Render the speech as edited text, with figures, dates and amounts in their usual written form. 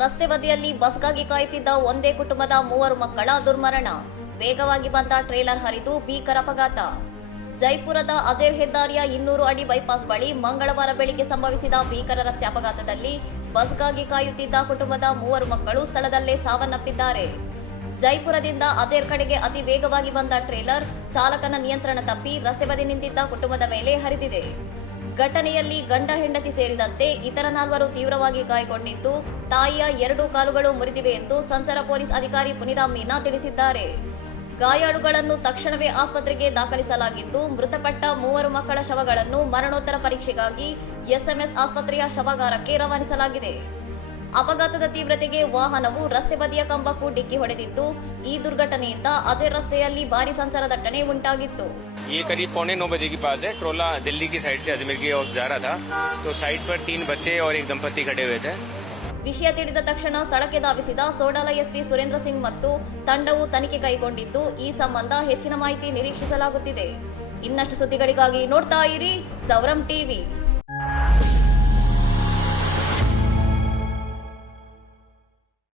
ರಸ್ತೆ ಬದಿಯಲ್ಲಿ ಬಸ್ಗಾಗಿ ಕಾಯುತ್ತಿದ್ದ ಒಂದೇ ಕುಟುಂಬದ 3 ಮಕ್ಕಳ ದುರ್ಮರಣ. ವೇಗವಾಗಿ ಬಂದ ಟ್ರೇಲರ್ ಹರಿದು ಭೀಕರ ಅಪಘಾತ. ಜೈಪುರದ ಅಜೇರ್ ಹೆದ್ದಾರಿಯ 200 ಅಡಿ ಬೈಪಾಸ್ ಬಳಿ ಮಂಗಳವಾರ ಬೆಳಿಗ್ಗೆ ಸಂಭವಿಸಿದ ಭೀಕರ ರಸ್ತೆ ಅಪಘಾತದಲ್ಲಿ ಬಸ್ಗಾಗಿ ಕಾಯುತ್ತಿದ್ದ ಕುಟುಂಬದ 3 ಮಕ್ಕಳು ಸ್ಥಳದಲ್ಲೇ ಸಾವನ್ನಪ್ಪಿದ್ದಾರೆ. ಜೈಪುರದಿಂದ ಅಜೇರ್ ಕಡೆಗೆ ಅತಿ ವೇಗವಾಗಿ ಬಂದ ಟ್ರೇಲರ್ ಚಾಲಕನ ನಿಯಂತ್ರಣ ತಪ್ಪಿ ರಸ್ತೆ ಬದಿ ನಿಂತಿದ್ದ ಕುಟುಂಬದ ಮೇಲೆ ಹರಿದಿದೆ. ಘಟನೆಯಲ್ಲಿ ಗಂಡ ಹೆಂಡತಿ ಸೇರಿದಂತೆ ಇತರ 4 ತೀವ್ರವಾಗಿ ಗಾಯಗೊಂಡಿದ್ದು, ತಾಯಿಯ 2 ಕಾಲುಗಳು ಮುರಿದಿವೆ ಎಂದು ಸಂಚಾರ ಪೊಲೀಸ್ ಅಧಿಕಾರಿ ಪುನಿರಾಮ್ ಮೀನಾ ತಿಳಿಸಿದ್ದಾರೆ. ಗಾಯಾಳುಗಳನ್ನು ತಕ್ಷಣವೇ ಆಸ್ಪತ್ರೆಗೆ ದಾಖಲಿಸಲಾಗಿದ್ದು, ಮೃತಪಟ್ಟ 3 ಮಕ್ಕಳ ಶವಗಳನ್ನು ಮರಣೋತ್ತರ ಪರೀಕ್ಷೆಗಾಗಿ ಎಸ್ಎಂಎಸ್ ಆಸ್ಪತ್ರೆಯ ಶವಾಗಾರಕ್ಕೆ ರವಾನಿಸಲಾಗಿದೆ. ಅಪಘಾತದ ತೀವ್ರತೆಗೆ ವಾಹನವು ರಸ್ತೆ ಬದಿಯ ಕಂಬಕ್ಕೂ ಡಿಕ್ಕಿ ಹೊಡೆದಿದ್ದು, ಈ ದುರ್ಘಟನೆಯಿಂದ ಅಜೇರ್ ರಸ್ತೆಯಲ್ಲಿ ಭಾರಿ ಸಂಚಾರ ದಟ್ಟಣೆ ಉಂಟಾಗಿತ್ತು. ये करीब 9:15 बजे के पास है। ट्रोला दिल्ली की साइड से अजमेर की ओर जा रहा था, तो साइड पर 3 बच्चे और एक दंपति खड़े हुए थे। ವಿಷಯ ತಿಳಿದ ತಕ್ಷಣ ಸ್ಥಳಕ್ಕೆ ಧಾವಿಸಿದ ಸೋಡಾಲ ಎಸ್ಪಿ ಸುರೇಂದ್ರ ಸಿಂಗ್ ಮತ್ತು ತಂಡವು ತನಿಖೆ ಕೈಗೊಂಡಿದ್ದು, ಈ ಸಂಬಂಧ ಹೆಚ್ಚಿನ ಮಾಹಿತಿ ನಿರೀಕ್ಷಿಸಲಾಗುತ್ತಿದೆ. ಇನ್ನಷ್ಟು ಸುದ್ದಿಗಳಿಗಾಗಿ ನೋಡ್ತಾ ಇರಿ ಸೌರಂ ಟಿವಿ.